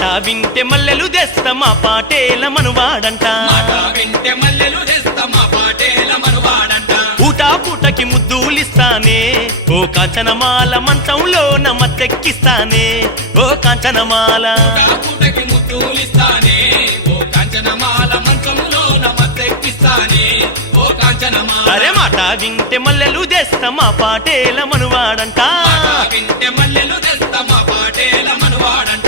వింటే మల్లెలు తెస్తా మా పాటేల మనువాడంట. మాట వింటే మల్లెలు తెస్తా మా పాటేల మనవాడంట. పూట పూటకి ముద్దులిస్తానే ఓ కాంచనమాల మంచంలో నమ్మతెక్కిస్తానే ఓ కాంచనమాల. పూటకి ముద్దులిస్తానే ఓ కాంచనమాల మంచములో నమత్తెక్కిస్తానే ఓ కాంచనమాల. అరే మాట వింటే మల్లెలు తెస్తా మా పాటేల మనువాడంట. మాట వింటే మల్లెలు తెస్తా మా పాటేల మనవాడంట.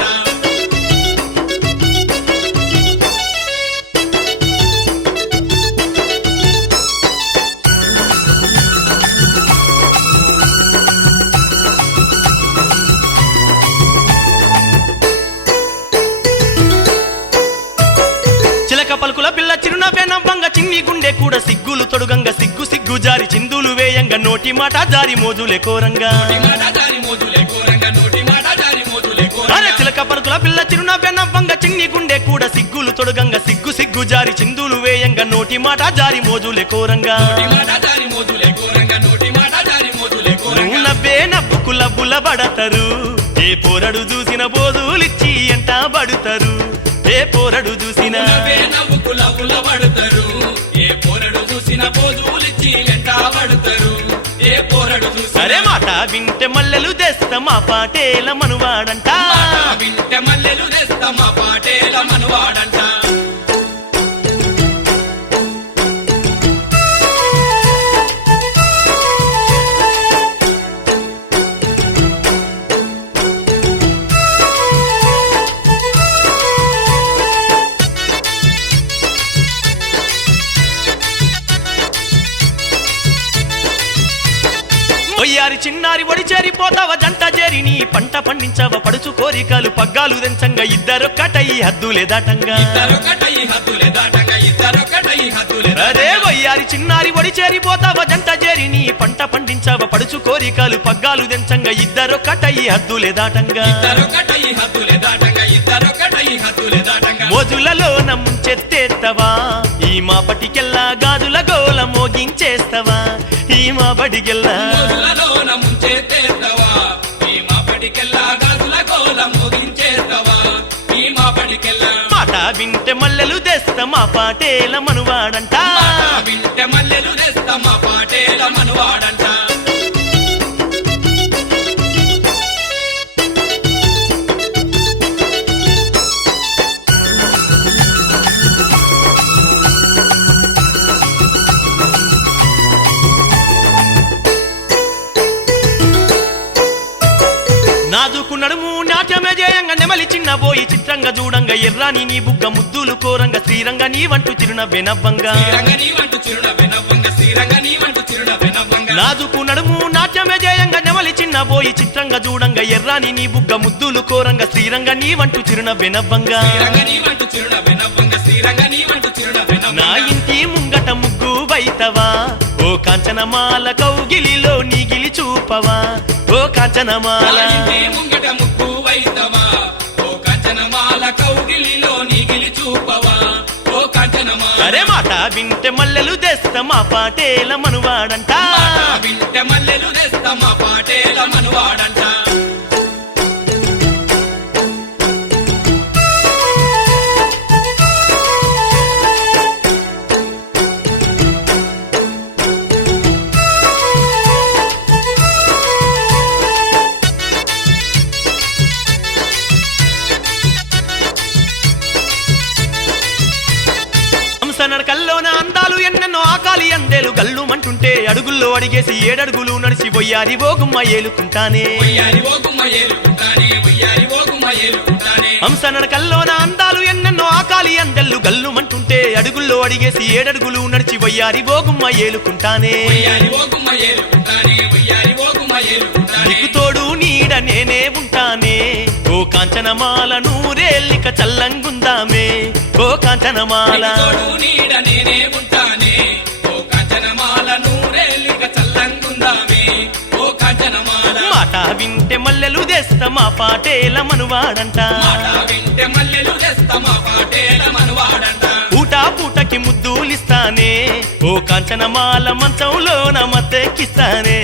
చిన్ని గుండె కూడా సిగ్గులు తొడుగంగా సిగ్గు సిగ్గు జారి చిందులు వేయంగ నోటి మాట జారి మోజులే కోరంగా. అరే చిలక పిల్ల చిరునవ్వే నవ్వంగ చిన్ని గుండె కూడా సిగ్గులు తొడుగంగా సిగ్గు సిగ్గు జారి చిందులు వేయంగా నోటి మాట జారి మోజులే కోరంగా. నవ్వే నవ్వుకుల లబ్బుల పడతారు ఏ పోరడు చూసిన బోధులిచ్చి ఎంట పడుతారు. ఏ పోరడు చూసిన? నవ్వే నవ్వుకు లవ్వుల పడతారు. ఏ పోరడు చూసిన పోజులిచ్చి వెంట పడతారు. ఏ పోరడు అరే మాట వింటే మల్లెలు తెస్తా మా పాటేల మనువాడంట. వింటే మల్లెలు తెస్తా మా పాటేల మనవాడంట ఒయ్యారి చిన్నారి ఒడి చేరిపోతావ? జంట చేరి నీ పంట పండించవ? పడుచు కోరికలు పగ్గాలు హద్దులే దాటంగా ఇద్దరొకటయి హద్దులే దాటంగా అరే వయ్యారి చిన్నారి ఒడి చేరిపోతావ? జంట చేరి నీ పంట పండించవ? పడుచు కోరికలు పగ్గాలు హద్దులే దాటంగా ఇద్దరొకటయి హద్దులే దాటంగా ఇద్దరొకటయి హద్దులే దాటంగా మోజులలో నమ్ముచెత్తేత్తవా? ఈ మా పటికెల్లా గాజుల గోల మోగించేస్తవా? ఈ మా బడికెల్లా వింటే మల్లెలు తెస్తా మా పాటేల మనువాడంట. మాట వింటే మల్లెలు తెస్తా మా పాటేల మనువాడంట. నాట్యమే జయంగా నెమలి చిన్న పోయి చిత్రంగా చూడంగా ఎర్రాని నీ బుగ్గ ముద్దులు కోరంగా శ్రీరంగ నీ వంటు చిరున వెనవ్వంగా నాదుకు నడుము నాట్యమే జయంగా నెమలి చిన్న పోయి చిత్రంగా చూడంగా ఎర్రాని నీ బుగ్గ ముద్దులు కోరంగా శ్రీరంగ నీ వంటు చిరున వెనవ్వంగా నా ఇంటి ముంగట ముగ్గు వైతవా? ఓ కాంచనమాల కౌగిలిలో నీగిలి చూపవా? ఓ కాంచనమాల. ముంగట వైతవా ఓ కంచనమాల కౌగిలిలో నీగిలి చూపవా? ఓ కంచనమాల. అరే మాట వింటే మల్లెలు తెస్తా మా పాటేల మనువాడంట. వింటే మల్లెలు తెస్తా మా పాటేల మనవాడంట. ఆకాలి అందేలు గల్లు మంటుంటే అడుగుల్లో అడిగేసి ఏడడుగులు నడిచి పోయారి ఓగుమ్మ ఏలుకుంటానే. హంస నడకల్లోన అందాలు ఎన్నెన్నో ఆకాలి అందెల్లు గల్లు మంటుంటే అడుగుల్లో అడిగేసి ఏడడుగులు నడిచి పోయారి ఓగుమ్మ ఏలుకుంటానే. నీకు తోడు నీడ నేనే ఉంటానే. ఓ కాంచనమాల నూరేల్లిక చల్లంగుందామే. ఓ కాంచనమాల నీడ నేనే ఉంటానే. వింటే మల్లెలు తెస్తా మా పాటేల మనువాడంట. వింటే మల్లెలు తెస్తా మా పాటేల మనవాడంట. పూట పూటకి ముద్దులిస్తానే ఓ కాంచనమాల మంచంలో నమ్మతెక్కిస్తానే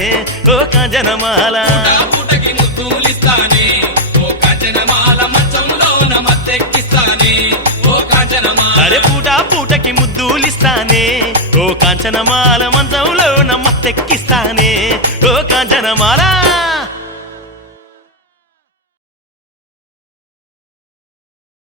ఓ కాంచనమాల పూట పూటకి ముద్దులిస్తానే ఓ కంచనమాల మంచంలో నమత్తె పడుతుంది ఓ కాంచనమాల అరే పూట పూటకి ముద్దులిస్తానే ఓ కాంచనమాల మంచంలో నమ్మ తెక్కిస్తానే ఓ కాంచనమాల